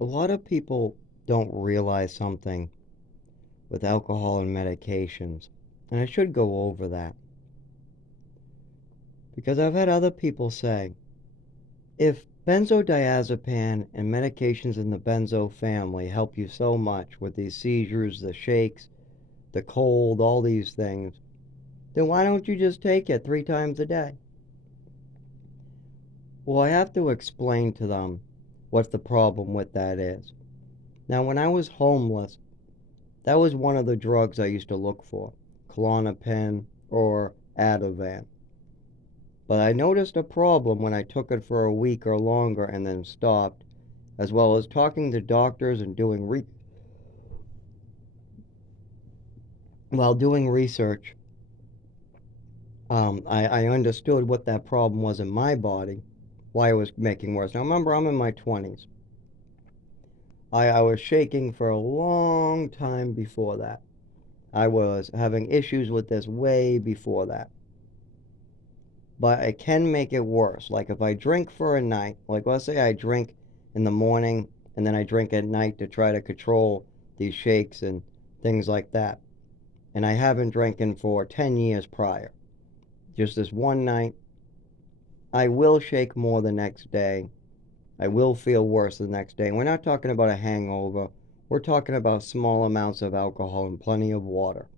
A lot of people don't realize something with alcohol and medications, and I should go over that because I've had other people say if benzodiazepine and medications in the benzo family help you so much with these seizures, the shakes, the cold, all these things, then why don't you just take it 3 times a day? Well, I have to explain to them what the problem with that is. Now, when I was homeless, that was one of the drugs I used to look for, Klonopin or Ativan. But I noticed a problem when I took it for a week or longer and then stopped, as well as talking to doctors and while doing research. I understood what that problem was in my body, why it was making worse. Now remember, I'm in my 20s. I was shaking for a long time before that. I was having issues with this way before that. But it can make it worse. Like if I drink for a night, like let's say I drink in the morning and then I drink at night to try to control these shakes and things like that. And I haven't drinking for 10 years prior. Just this one night, I will shake more the next day. I will feel worse the next day. We're not talking about a hangover. We're talking about small amounts of alcohol and plenty of water.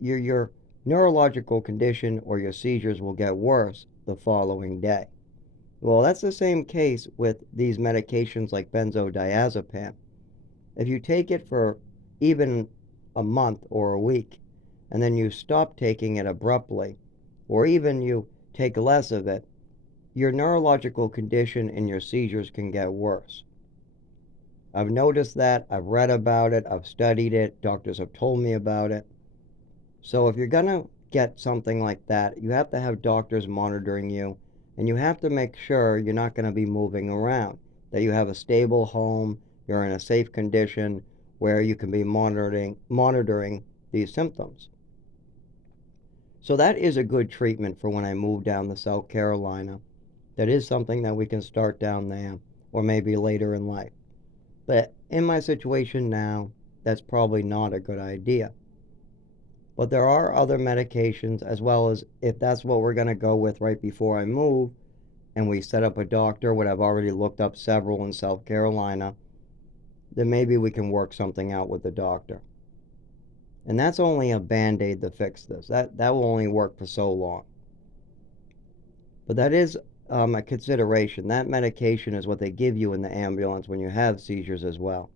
Your neurological condition or your seizures will get worse the following day. Well, that's the same case with these medications like benzodiazepine. If you take it for even a month or a week, and then you stop taking it abruptly, or even you take less of it, your neurological condition and your seizures can get worse. I've noticed that, I've read about it, I've studied it, doctors have told me about it. So if you're going to get something like that, you have to have doctors monitoring you, and you have to make sure you're not going to be moving around, that you have a stable home, you're in a safe condition where you can be monitoring these symptoms. So that is a good treatment for when I move down to South Carolina. That is something that we can start down there, or maybe later in life. But in my situation now, that's probably not a good idea. But there are other medications, as well as if that's what we're going to go with right before I move, and we set up a doctor, what I've already looked up several in South Carolina, then maybe we can work something out with the doctor. And that's only a band-aid to fix this. That will only work for so long. But that is a consideration. That medication is what they give you in the ambulance when you have seizures as well.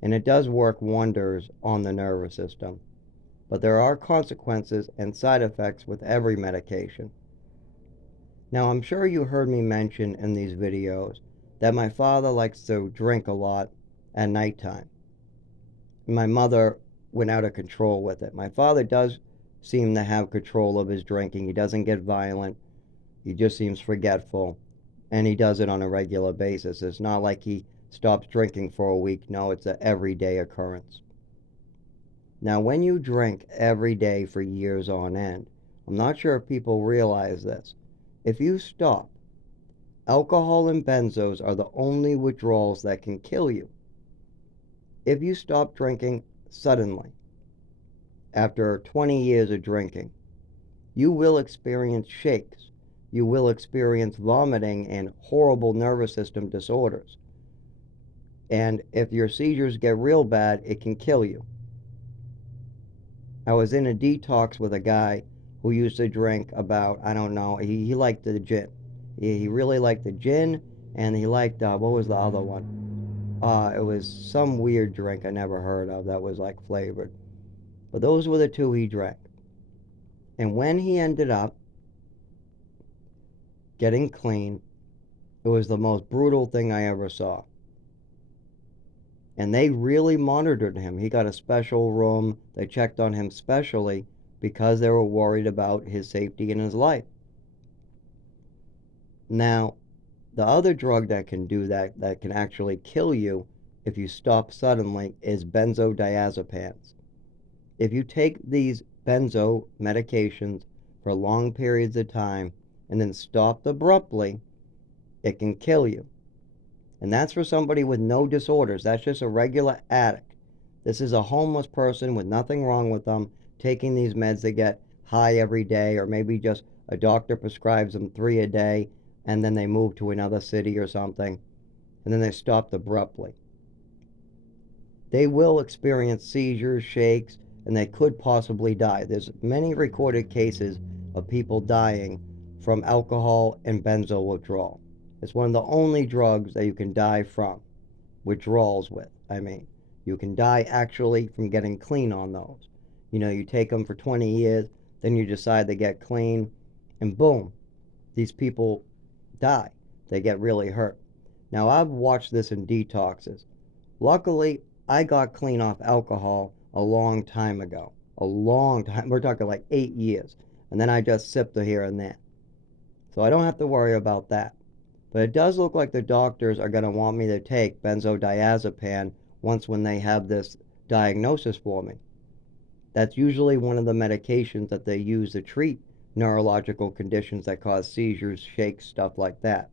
And it does work wonders on the nervous system. But there are consequences and side effects with every medication. Now, I'm sure you heard me mention in these videos that my father likes to drink a lot at nighttime. My mother went out of control with it. My father does seem to have control of his drinking. He doesn't get violent. He just seems forgetful. And he does it on a regular basis. It's not like he stops drinking for a week. No, it's an everyday occurrence. Now, when you drink every day for years on end, I'm not sure if people realize this. If you stop, alcohol and benzos are the only withdrawals that can kill you. If you stop drinking suddenly, after 20 years of drinking, you will experience shakes. You will experience vomiting and horrible nervous system disorders. And if your seizures get real bad, it can kill you. I was in a detox with a guy who used to drink about, I don't know, he liked the gin. He really liked the gin, and he liked, what was the other one? It was some weird drink I never heard of that was like flavored. But those were the two he drank. And when he ended up getting clean, it was the most brutal thing I ever saw. And they really monitored him. He got a special room. They checked on him specially because they were worried about his safety and his life. Now, the other drug that can do that, that can actually kill you if you stop suddenly, is benzodiazepines. If you take these benzo medications for long periods of time and then stop abruptly, it can kill you. And that's for somebody with no disorders. That's just a regular addict. This is a homeless person with nothing wrong with them taking these meds to get high every day, or maybe just a doctor prescribes them 3 a day and then they move to another city or something and then they stopped abruptly. They will experience seizures, shakes, and they could possibly die. There's many recorded cases of people dying from alcohol and benzo withdrawal. It's one of the only drugs that you can die from withdrawals with. I mean, you can die actually from getting clean on those. You take them for 20 years, then you decide to get clean, and boom, these people die. They get really hurt. Now, I've watched this in detoxes. Luckily, I got clean off alcohol a long time ago. A long time. We're talking like 8 years. And then I just sipped it here and there. So I don't have to worry about that. But it does look like the doctors are going to want me to take benzodiazepam when they have this diagnosis for me. That's usually one of the medications that they use to treat neurological conditions that cause seizures, shakes, stuff like that.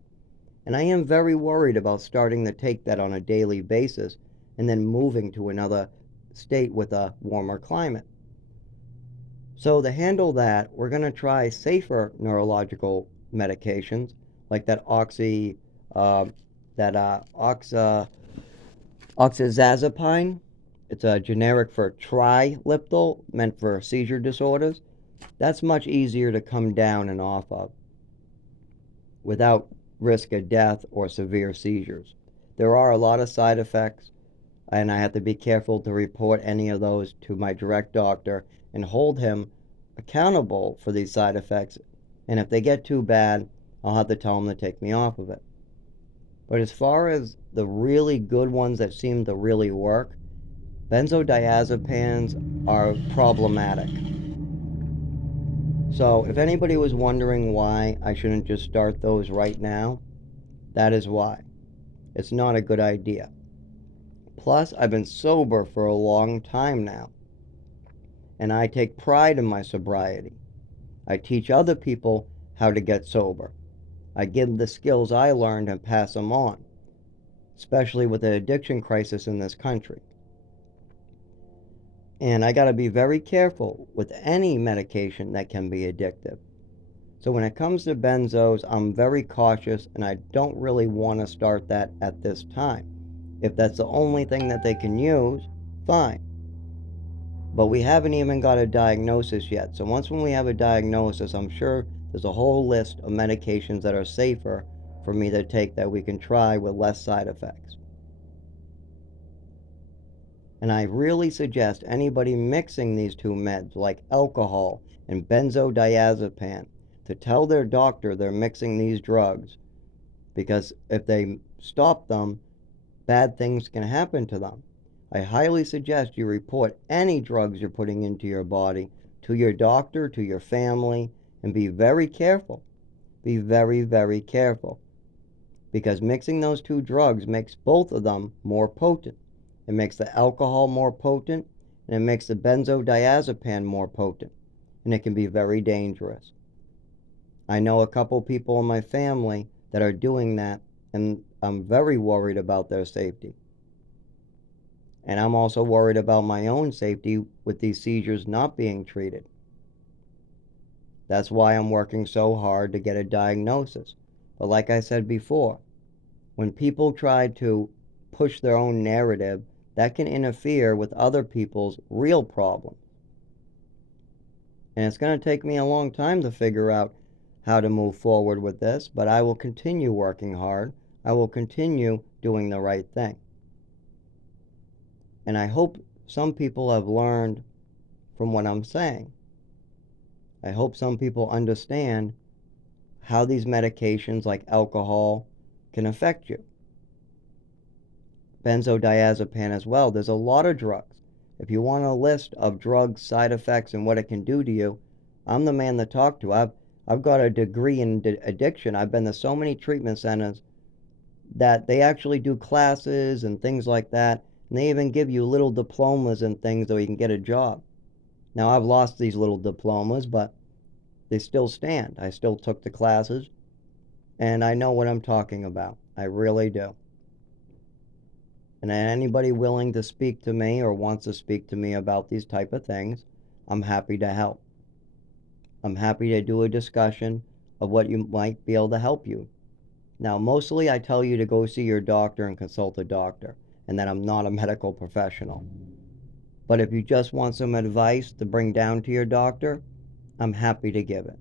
And I am very worried about starting to take that on a daily basis and then moving to another state with a warmer climate. So to handle that, we're going to try safer neurological medications like that oxazepine. It's a generic for Triliptal, meant for seizure disorders. That's much easier to come down and off of without risk of death or severe seizures. There are a lot of side effects, and I have to be careful to report any of those to my direct doctor and hold him accountable for these side effects. And if they get too bad, I'll have to tell him to take me off of it. But as far as the really good ones that seem to really work, benzodiazepines are problematic. So if anybody was wondering why I shouldn't just start those right now, that is why. It's not a good idea. Plus, I've been sober for a long time now, and I take pride in my sobriety. I teach other people how to get sober. I give them the skills I learned and pass them on, especially with the addiction crisis in this country. And I got to be very careful with any medication that can be addictive. So when it comes to benzos, I'm very cautious, and I don't really want to start that at this time. If that's the only thing that they can use, fine. But we haven't even got a diagnosis yet. So when we have a diagnosis, I'm sure there's a whole list of medications that are safer for me to take that we can try with less side effects. And I really suggest anybody mixing these two meds, like alcohol and benzodiazepam, to tell their doctor they're mixing these drugs, because if they stop them, bad things can happen to them. I highly suggest you report any drugs you're putting into your body to your doctor, to your family, and be very careful. Be very, very careful. Because mixing those two drugs makes both of them more potent. It makes the alcohol more potent, and it makes the benzodiazepam more potent. And it can be very dangerous. I know a couple people in my family that are doing that, and I'm very worried about their safety. And I'm also worried about my own safety with these seizures not being treated. That's why I'm working so hard to get a diagnosis. But like I said before, when people try to push their own narrative, that can interfere with other people's real problems. And it's going to take me a long time to figure out how to move forward with this, but I will continue working hard. I will continue doing the right thing. And I hope some people have learned from what I'm saying. I hope some people understand how these medications like alcohol can affect you. Benzodiazepam as well. There's a lot of drugs. If you want a list of drug side effects and what it can do to you, I'm the man to talk to. I've got a degree in addiction. I've been to so many treatment centers that they actually do classes and things like that. And they even give you little diplomas and things so you can get a job. Now, I've lost these little diplomas, but they still stand. I still took the classes, and I know what I'm talking about. I really do. And anybody willing to speak to me or wants to speak to me about these type of things, I'm happy to help. I'm happy to do a discussion of what you might be able to help you. Now, mostly I tell you to go see your doctor and consult a doctor, and that I'm not a medical professional. But if you just want some advice to bring down to your doctor, I'm happy to give it.